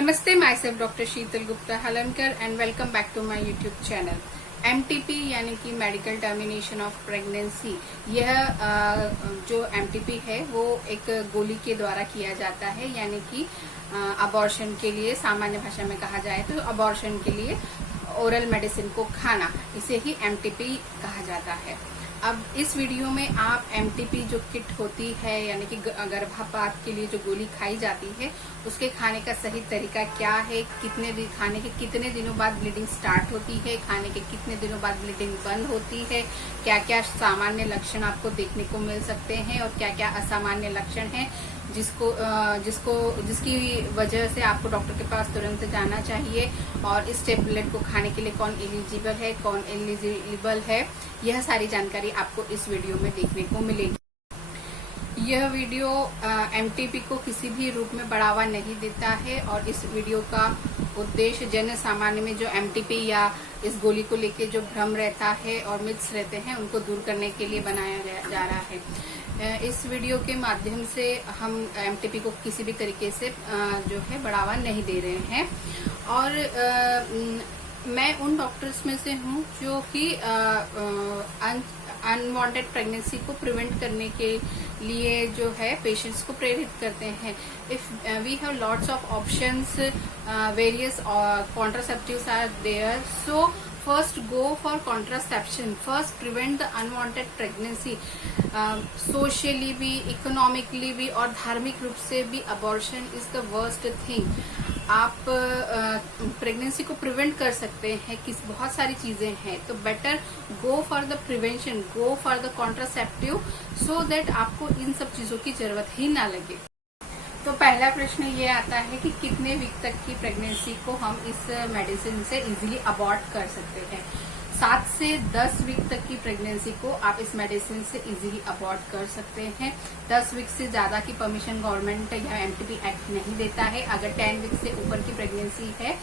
नमस्ते, my self doctor Sheetal Gupta Halankar and welcome back to my YouTube channel. MTP यानी कि medical termination of pregnancy, यह जो MTP है वो एक गोली के द्वारा किया जाता है, यानी कि अबॉर्शन के लिए, सामान्य भाषा में कहा जाए तो अबॉर्शन के लिए ओरल मेडिसिन को खाना, इसे ही MTP कहा जाता है। अब इस वीडियो में आप MTP जो किट होती है, यानी कि गर्भपात के लिए जो गोली खाई जाती है, उसके खाने का सही तरीका क्या है, खाने के कितने दिनों बाद ब्लीडिंग स्टार्ट होती है, खाने के कितने दिनों बाद ब्लीडिंग बंद होती है, क्या क्या सामान्य लक्षण आपको देखने को मिल सकते हैं और क्या क्या असामान्य लक्षण हैं जिसकी वजह से आपको डॉक्टर के पास तुरंत जाना चाहिए, और इस टेबलेट को खाने के लिए कौन एलिजिबल है, कौन एलिजिबल है, यह सारी जानकारी आपको इस वीडियो में देखने को मिलेगी। यह वीडियो MTP को किसी भी रूप में बढ़ावा नहीं देता है, और इस वीडियो का उद्देश्य जन सामान्य में जो MTP या इस गोली को लेके जो भ्रम रहता है और मिथ्स रहते हैं, उनको दूर करने के लिए बनाया जा रहा है। इस वीडियो के माध्यम से हम MTP को किसी भी तरीके से जो है बढ़ावा नहीं दे रहे हैं, और मैं उन डॉक्टर्स में से हूँ जो कि अनवांटेड प्रेगनेंसी को प्रिवेंट करने के लिए जो है पेशेंट्स को प्रेरित करते हैं। If we have lots of options, various contraceptives are there, so first go for contraception, first prevent the unwanted pregnancy। Socially भी, इकोनॉमिकली भी और धार्मिक रूप से भी abortion is the worst thing. आप प्रेगनेंसी को प्रिवेंट कर सकते हैं, बहुत सारी चीजें हैं, तो better go for the prevention, go for the contraceptive, so that आपको इन सब चीजों की जरूरत ही ना लगे। तो पहला प्रश्न ये आता है कि कितने वीक तक की प्रेगनेंसी को हम इस मेडिसिन से इजीली अबॉर्ट कर सकते हैं। 7 से 10 वीक तक की प्रेगनेंसी को आप इस मेडिसिन से इजीली अबॉर्ट कर सकते हैं। 10 वीक से ज्यादा की परमिशन गवर्नमेंट या MTP एक्ट नहीं देता है। अगर 10 वीक से ऊपर की प्रेगनेंसी है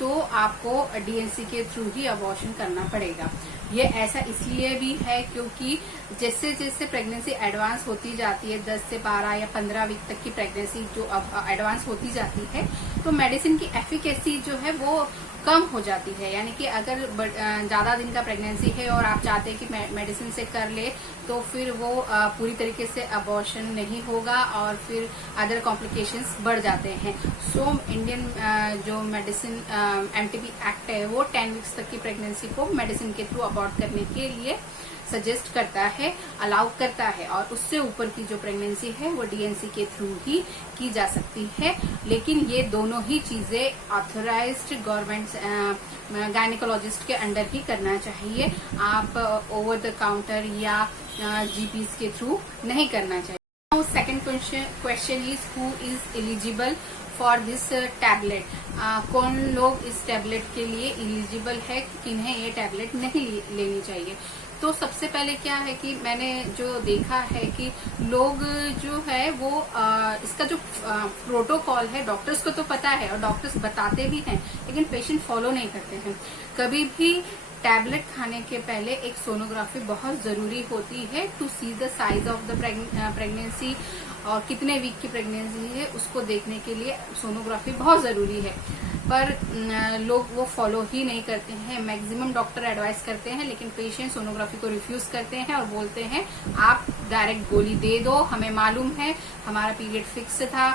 तो आपको DNC के थ्रू ही अबॉर्शन करना पड़ेगा। ये ऐसा इसलिए भी है क्योंकि जैसे जैसे प्रेगनेंसी एडवांस होती जाती है, 10 से 12 या 15 वीक तक की प्रेगनेंसी जो अब एडवांस होती जाती है, तो मेडिसिन की एफिकेसी जो है वो कम हो जाती है। यानी कि अगर ज्यादा दिन का प्रेगनेंसी है और आप चाहते हैं कि मेडिसिन से कर ले, तो फिर वो पूरी तरीके से अबॉर्शन नहीं होगा और फिर अदर कॉम्प्लिकेशंस बढ़ जाते हैं। सो इंडियन जो मेडिसिन MTP एक्ट है वो 10 वीक्स तक की प्रेगनेंसी को मेडिसिन के थ्रू अबॉर्ट करने के लिए सजेस्ट करता है, अलाउ करता है, और उससे ऊपर की जो प्रेगनेंसी है वो DNC के थ्रू ही की जा सकती है। लेकिन ये दोनों ही चीजें ऑथराइज्ड गवर्नमेंट गायनेकोलॉजिस्ट के अंडर ही करना चाहिए। आप ओवर द काउंटर या GPs के थ्रू नहीं करना चाहिए। Now, second question is who is eligible for this tablet? कौन लोग इस टैबलेट के लिए एलिजिबल है, किन्हें ये टैबलेट नहीं लेनी चाहिए। तो सबसे पहले क्या है कि मैंने जो देखा है कि लोग जो है वो इसका जो प्रोटोकॉल है, डॉक्टर्स को तो पता है और डॉक्टर्स बताते भी हैं, लेकिन पेशेंट फॉलो नहीं करते हैं। कभी भी टैबलेट खाने के पहले एक सोनोग्राफी बहुत जरूरी होती है to see the size of the pregnancy, और कितने वीक की प्रेगनेंसी है उसको देखने के लिए सोनोग्राफी बहुत जरूरी है। पर लोग वो फॉलो ही नहीं करते हैं। मैक्सिमम डॉक्टर एडवाइस करते हैं, लेकिन पेशेंट सोनोग्राफी को रिफ्यूज करते हैं और बोलते हैं आप डायरेक्ट गोली दे दो, हमें मालूम है, हमारा पीरियड फिक्स था,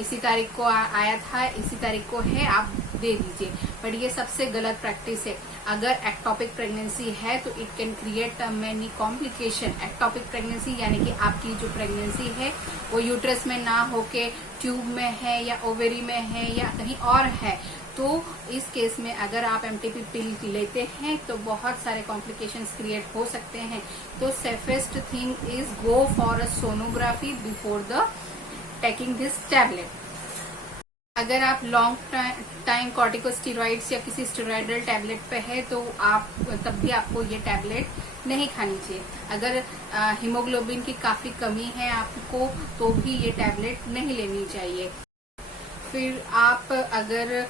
इसी तारीख को आया था, इसी तारीख को है, आप दे दीजिए। बट ये सबसे गलत प्रैक्टिस है। अगर एक्टोपिक प्रेगनेंसी है तो it can create many complication. Ectopic pregnancy यानी कि आपकी जो प्रेगनेंसी है वो यूट्रस में ना होके ट्यूब में है या ओवेरी में है या कहीं और है, तो इस केस में अगर आप MTP पिल लेते हैं तो बहुत सारे कॉम्प्लिकेशंस क्रिएट हो सकते हैं। तो safest thing is go for a sonography before the taking this tablet. अगर आप लॉन्ग टाइम कॉर्टिकोस्टेरॉइड्स या किसी स्टेरॉइडल टैबलेट पे है तो आप तब भी आपको ये टैबलेट नहीं खानी चाहिए। अगर हीमोग्लोबिन की काफी कमी है आपको, तो भी ये टैबलेट नहीं लेनी चाहिए। फिर आप अगर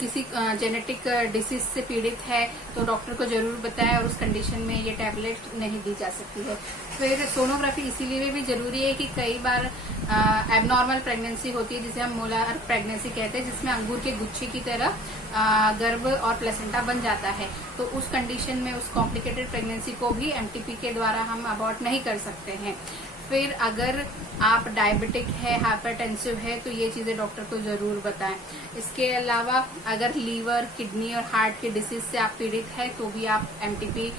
किसी जेनेटिक डिसीज से पीड़ित है तो डॉक्टर को जरूर बताएं, और उस कंडीशन में ये टैबलेट नहीं दी जा सकती है। फिर सोनोग्राफी इसीलिए भी जरूरी है कि कई बार एबनॉर्मल प्रेगनेंसी होती है जिसे हम मोलार प्रेगनेंसी कहते हैं, जिसमें अंगूर के गुच्छे की तरह गर्भ और प्लेसेंटा बन जाता है। तो उस कंडीशन में उस कॉम्प्लिकेटेड प्रेगनेंसी को भी एमटीपी के द्वारा हम अबॉर्ट नहीं कर सकते हैं। फिर अगर आप डायबिटिक है, हाइपरटेंसिव है, तो ये चीजें डॉक्टर को जरूर बताएं। इसके अलावा अगर लीवर, किडनी और हार्ट की डिसीज से आप पीड़ित है तो भी आप एमटीपी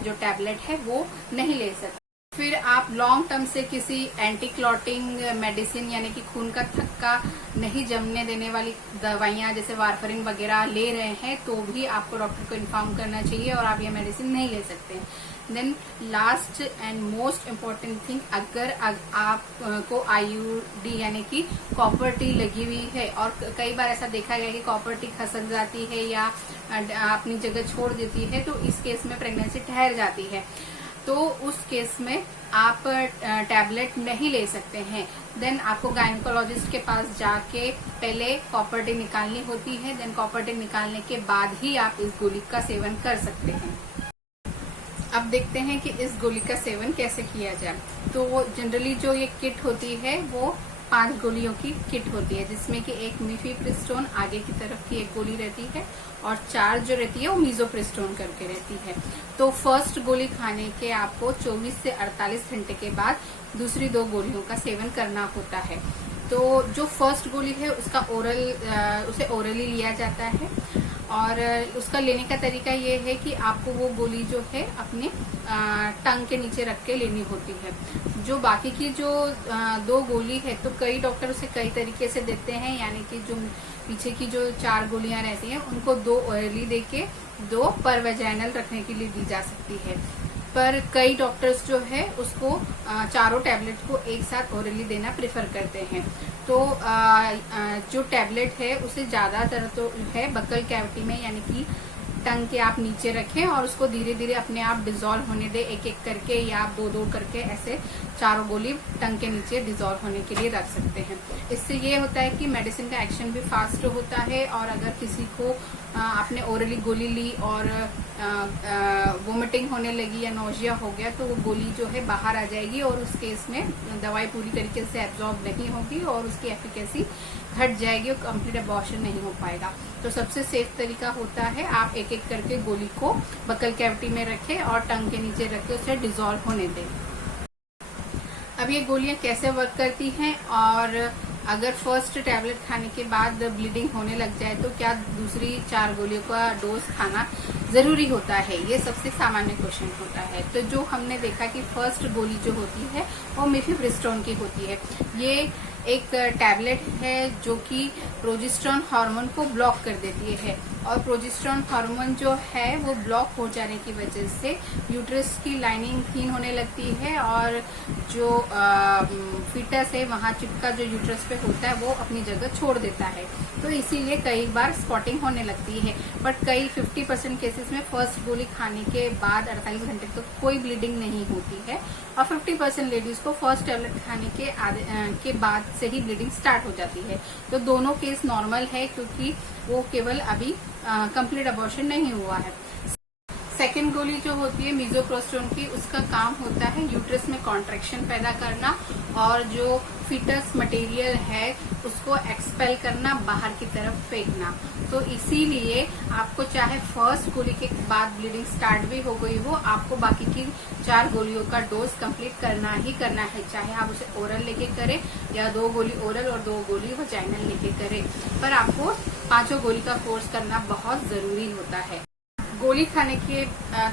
जो टैबलेट है वो नहीं ले सकते। फिर आप लॉन्ग टर्म से किसी एंटी क्लॉटिंग मेडिसिन यानी कि खून का थक्का नहीं जमने देने वाली दवाइयां जैसे वारफरिन वगैरह ले रहे हैं तो भी आपको डॉक्टर को इन्फॉर्म करना चाहिए और आप ये मेडिसिन नहीं ले सकते। Then last and most important thing, अगर आपको आईयूडी यानी कि कॉपर टी लगी हुई है और कई बार ऐसा देखा गया कि कॉपर टी खसक जाती है या अपनी जगह छोड़ देती है, तो इस केस में प्रेगनेंसी ठहर जाती है। तो उस केस में आप टैबलेट नहीं ले सकते हैं। देन आपको गायनेकोलॉजिस्ट के पास जाके पहले कॉपर टी निकालनी होती है। देन कॉपर टी निकालने के बाद ही आप इस गोली का सेवन कर सकते हैं। अब देखते हैं कि इस गोली का सेवन कैसे किया जाए। तो जनरली जो ये किट होती है वो 5 गोलियों की किट होती है, जिसमें कि एक मिफेप्रिस्टोन आगे की तरफ की एक गोली रहती है और 4 जो रहती है वो मीजोप्रिस्टोन करके रहती है। तो फर्स्ट गोली खाने के आपको 24 से 48 घंटे के बाद दूसरी 2 गोलियों का सेवन करना होता है। तो जो फर्स्ट गोली है उसका उसे ओरली लिया जाता है और उसका लेने का तरीका ये है कि आपको वो गोली जो है अपने टंग के नीचे रख के लेनी होती है। जो बाकी की जो 2 गोली है तो कई डॉक्टर उसे कई तरीके से देते हैं, यानी कि जो पीछे की जो 4 गोलियां रहती हैं उनको 2 ओरली देके 2 पर वेजाइनल रखने के लिए दी जा सकती है। पर कई डॉक्टर्स जो है उसको चारों टैबलेट को एक साथ ओरली देना प्रेफर करते हैं। तो जो टैबलेट है उसे ज्यादातर तो है बकल कैविटी में, यानी कि टंग के आप नीचे रखें और उसको धीरे धीरे अपने आप डिजोल्व होने दे, एक एक करके या आप 2-2 करके ऐसे चारों गोली टंग के नीचे डिजोल्व होने के लिए रख सकते हैं। इससे ये होता है कि मेडिसिन का एक्शन भी फास्ट होता है और अगर किसी को आपने ओरली गोली ली और वोमिटिंग होने लगी या नोजिया हो गया तो वो गोली जो है बाहर आ जाएगी और उस केस में दवाई पूरी तरीके से एब्जॉर्ब नहीं होगी और उसकी एफिकेसी घट जाएगी और कंप्लीट अबॉर्शन नहीं हो पाएगा। तो सबसे सेफ तरीका होता है आप एक एक करके गोली को बकल कैविटी में रखें और टंग के नीचे रख के उसे डिजोल्व होने दें। अब ये गोलियां कैसे वर्क करती हैं और अगर फर्स्ट टैबलेट खाने के बाद ब्लीडिंग होने लग जाए तो क्या दूसरी 4 गोलियों का डोज खाना जरूरी होता है, ये सबसे सामान्य क्वेश्चन होता है। तो जो हमने देखा कि फर्स्ट गोली जो होती है वो मिफेप्रिस्टोन की होती है। ये एक टैबलेट है जो कि प्रोजेस्टेरोन हार्मोन को ब्लॉक कर देती है और प्रोजेस्टेरोन हार्मोन जो है वो ब्लॉक हो जाने की वजह से यूट्रस की लाइनिंग थीन होने लगती है और जो फीटस है वहां चिपका जो यूट्रस पे होता है वो अपनी जगह छोड़ देता है। तो इसीलिए कई बार स्पॉटिंग होने लगती है। बट कई 50% केसेस में फर्स्ट गोली खाने के बाद 48 घंटे तक कोई ब्लीडिंग नहीं होती है और 50% लेडीज को फर्स्ट टैबलेट खाने के बाद से ही ब्लीडिंग स्टार्ट हो जाती है। तो दोनों केस नॉर्मल है क्योंकि वो केवल अभी कंप्लीट अबॉर्शन नहीं हुआ है। सेकेंड गोली जो होती है मीजोप्रोस्टेरोन की, उसका काम होता है यूट्रस में कॉन्ट्रैक्शन पैदा करना और जो फीटस मटेरियल है उसको एक्सपेल करना, बाहर की तरफ फेंकना। तो इसीलिए आपको चाहे फर्स्ट गोली के बाद ब्लीडिंग स्टार्ट भी हो गई हो, आपको बाकी की 4 गोलियों का डोज कंप्लीट करना ही करना है, चाहे आप उसे ओरल लेके करें या 2 गोली ओरल और 2 गोली वजाइनल लेके करें। पर आपको 5 गोली का कोर्स करना बहुत जरूरी होता है। गोली खाने के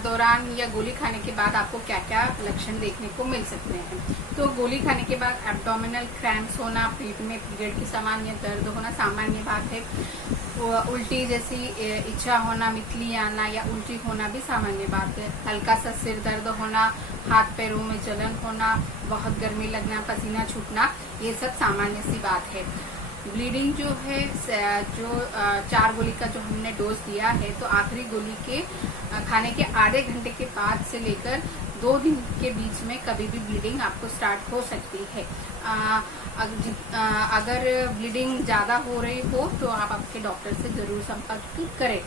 दौरान या गोली खाने के बाद आपको क्या क्या लक्षण देखने को मिल सकते हैं। तो गोली खाने के बाद एब्डोमिनल क्रैम्प्स होना, पेट में पीरियड की सामान्य दर्द होना सामान्य बात है। उल्टी जैसी इच्छा होना, मितली आना या उल्टी होना भी सामान्य बात है। हल्का सा सिर दर्द होना, हाथ पैरों में जलन होना, बहुत गर्मी लगना, पसीना छूटना, ये सब सामान्य सी बात है। ब्लीडिंग जो है, जो 4 गोली का जो हमने डोज दिया है तो आखिरी गोली के खाने के आधे घंटे के बाद से लेकर 2 दिन के बीच में कभी भी ब्लीडिंग आपको स्टार्ट हो सकती है। अगर ब्लीडिंग ज्यादा हो रही हो तो आप आपके डॉक्टर से जरूर संपर्क करें।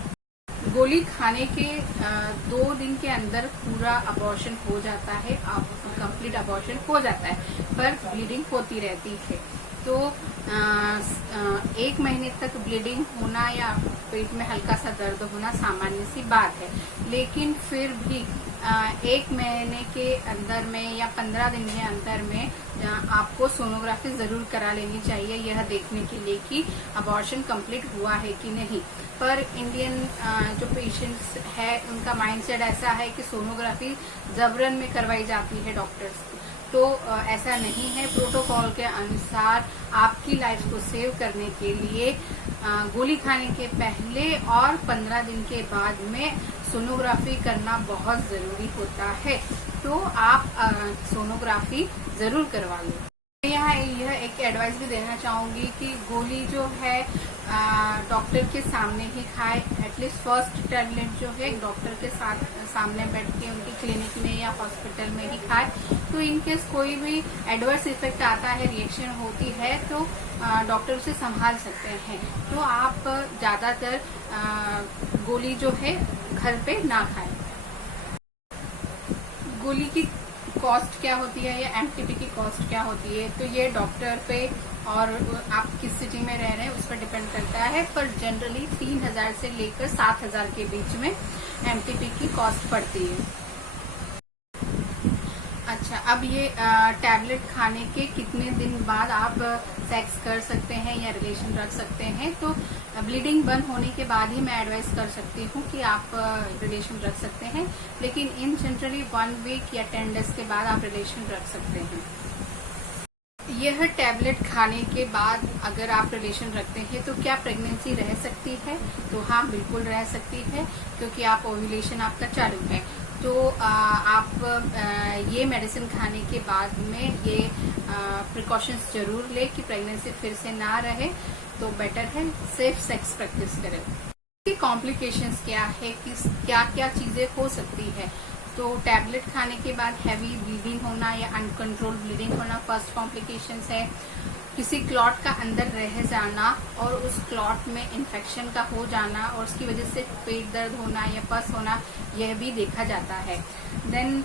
गोली खाने के 2 दिन के अंदर पूरा अबॉर्शन हो जाता है, कंप्लीट अबॉर्शन हो जाता है, पर ब्लीडिंग होती रहती है। तो 1 महीने तक ब्लीडिंग होना या पेट में हल्का सा दर्द होना सामान्य सी बात है, लेकिन फिर भी 1 महीने के अंदर में या 15 दिन के अंदर में आपको सोनोग्राफी जरूर करा लेनी चाहिए, यह देखने के लिए कि अबॉर्शन कंप्लीट हुआ है कि नहीं। पर इंडियन जो पेशेंट्स है उनका माइंडसेट ऐसा है कि सोनोग्राफी जबरन में करवाई जाती है डॉक्टर्स, तो ऐसा नहीं है। प्रोटोकॉल के अनुसार आपकी लाइफ को सेव करने के लिए गोली खाने के पहले और 15 दिन के बाद में सोनोग्राफी करना बहुत जरूरी होता है, तो आप सोनोग्राफी जरूर करवा लें। यहाँ यह एक एडवाइस भी देना चाहूंगी कि गोली जो है डॉक्टर के सामने ही खाए। एटलीस्ट फर्स्ट टैबलेट जो है डॉक्टर के साथ सामने बैठ के उनकी क्लिनिक में या हॉस्पिटल में ही खाए। तो इनकेस कोई भी एडवर्स इफेक्ट आता है, रिएक्शन होती है, तो डॉक्टर उसे संभाल सकते हैं। तो आप ज्यादातर गोली जो है घर पे ना खाएं। गोली की कॉस्ट क्या होती है या एमटीपी की कॉस्ट क्या होती है, तो ये डॉक्टर पे और आप किस सिटी में रह रहे हैं उस पर डिपेंड करता है, पर जनरली 3000 से लेकर 7000 के बीच में एमटीपी की कॉस्ट पड़ती है। अच्छा, अब ये टैबलेट खाने के कितने दिन बाद आप सेक्स कर सकते हैं या रिलेशन रख सकते हैं, तो ब्लीडिंग बंद होने के बाद ही मैं एडवाइस कर सकती हूँ कि आप रिलेशन रख सकते हैं, लेकिन इन जनरली 1 वीक या 10 डेज के बाद आप रिलेशन रख सकते हैं। यह टैबलेट खाने के बाद अगर आप रिलेशन रखते हैं तो क्या प्रेगनेंसी रह सकती है, तो हाँ बिल्कुल रह सकती है, क्योंकि आप ओव्यूलेशन आपका चालू है। तो आप ये मेडिसिन खाने के बाद में ये प्रिकॉशंस जरूर ले कि प्रेगनेंसी फिर से ना रहे, तो बेटर है सेफ सेक्स प्रैक्टिस करें। इसकी कॉम्प्लिकेशंस क्या है, क्या क्या चीजें हो सकती है, तो टैबलेट खाने के बाद हैवी ब्लीडिंग होना या अनकंट्रोल ब्लीडिंग होना फर्स्ट कॉम्प्लिकेशंस है। किसी क्लॉट का अंदर रह जाना और उस क्लॉट में इन्फेक्शन का हो जाना और उसकी वजह से पेट दर्द होना या पस होना, यह भी देखा जाता है। देन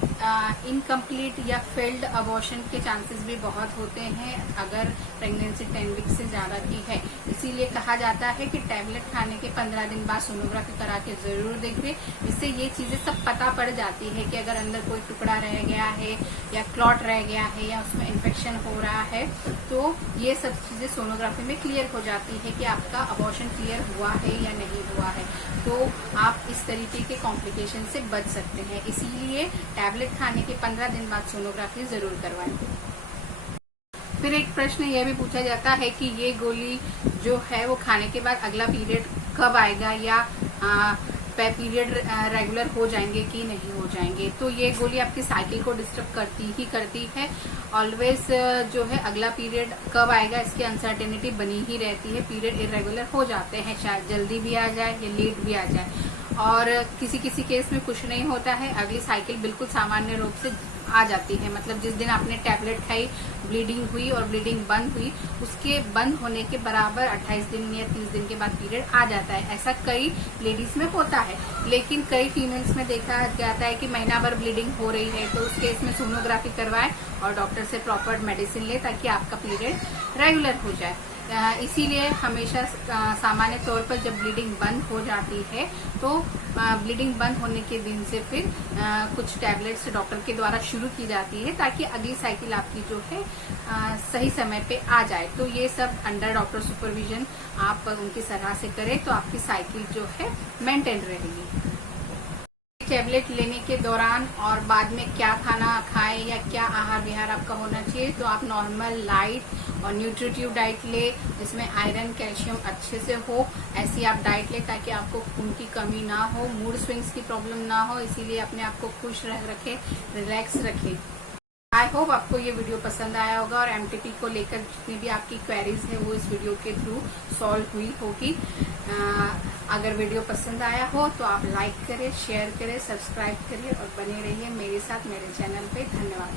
इनकम्प्लीट या फेल्ड अबॉर्शन के चांसेस भी बहुत होते हैं अगर प्रेगनेंसी 10 वीक से ज्यादा की है। इसीलिए कहा जाता है कि टैबलेट खाने के 15 दिन बाद सोनोग्राफी करा के जरूर देखें। इससे ये चीजें सब पता पड़ जाती है कि अगर अंदर कोई टुकड़ा रह गया है या क्लॉट रह गया है या उसमें इन्फेक्शन हो रहा है, तो ये सब चीजें सोनोग्राफी में क्लियर हो जाती है कि आपका अबॉर्शन क्लियर हुआ है या नहीं हुआ है। तो आप इस तरीके के कॉम्प्लिकेशन से बच सकते हैं। इसीलिए टैबलेट खाने के 15 दिन बाद सोनोग्राफी जरूर करवाएं। फिर एक प्रश्न यह भी पूछा जाता है कि ये गोली जो है वो खाने के बाद अगला पीरियड कब आएगा या पीरियड रेगुलर हो जाएंगे कि नहीं हो जाएंगे। तो ये गोली आपकी साइकिल को डिस्टर्ब करती है। ऑलवेज जो है अगला पीरियड कब आएगा इसकी अनसर्टेनिटी बनी ही रहती है। पीरियड इरेगुलर हो जाते हैं, शायद जल्दी भी आ जाए या लेट भी आ जाए, और किसी किसी केस में कुछ नहीं होता है, अगली साइकिल बिल्कुल सामान्य रूप से आ जाती है। मतलब जिस दिन आपने टैबलेट खाई, ब्लीडिंग हुई और ब्लीडिंग बंद हुई, उसके बंद होने के बराबर 28 दिन या 30 दिन के बाद पीरियड आ जाता है। ऐसा कई लेडीज में होता है, लेकिन कई फीमेल्स में देखा जाता है कि महीना भर ब्लीडिंग हो रही है, तो उस केस में सोनोग्राफी करवाएं और डॉक्टर से प्रॉपर मेडिसिन ले ताकि आपका पीरियड रेगुलर हो जाए। इसीलिए हमेशा सामान्य तौर पर जब ब्लीडिंग बंद हो जाती है तो ब्लीडिंग बंद होने के दिन से फिर कुछ टैबलेट्स डॉक्टर के द्वारा शुरू की जाती है ताकि अगली साइकिल आपकी जो है सही समय पे आ जाए। तो ये सब अंडर डॉक्टर सुपरविजन आप उनकी सलाह से करें तो आपकी साइकिल जो है मेंटेन रहेगी। टैबलेट लेने के दौरान और बाद में क्या खाना खाएं या क्या आहार विहार आपका होना चाहिए, तो आप नॉर्मल लाइट और न्यूट्रिटिव डाइट ले जिसमें आयरन कैल्शियम अच्छे से हो, ऐसी आप डाइट ले ताकि आपको खून की कमी ना हो, मूड स्विंग्स की प्रॉब्लम ना हो। इसीलिए अपने आप को खुश रखें, रिलैक्स रखें। आई होप आपको ये वीडियो पसंद आया होगा और एमटीपी को लेकर जितनी भी आपकी क्वेरीज है वो इस वीडियो के थ्रू सॉल्व हुई होगी। अगर वीडियो पसंद आया हो तो आप लाइक करें, शेयर करें, सब्सक्राइब करें और बने रहिए मेरे साथ मेरे चैनल पे। धन्यवाद।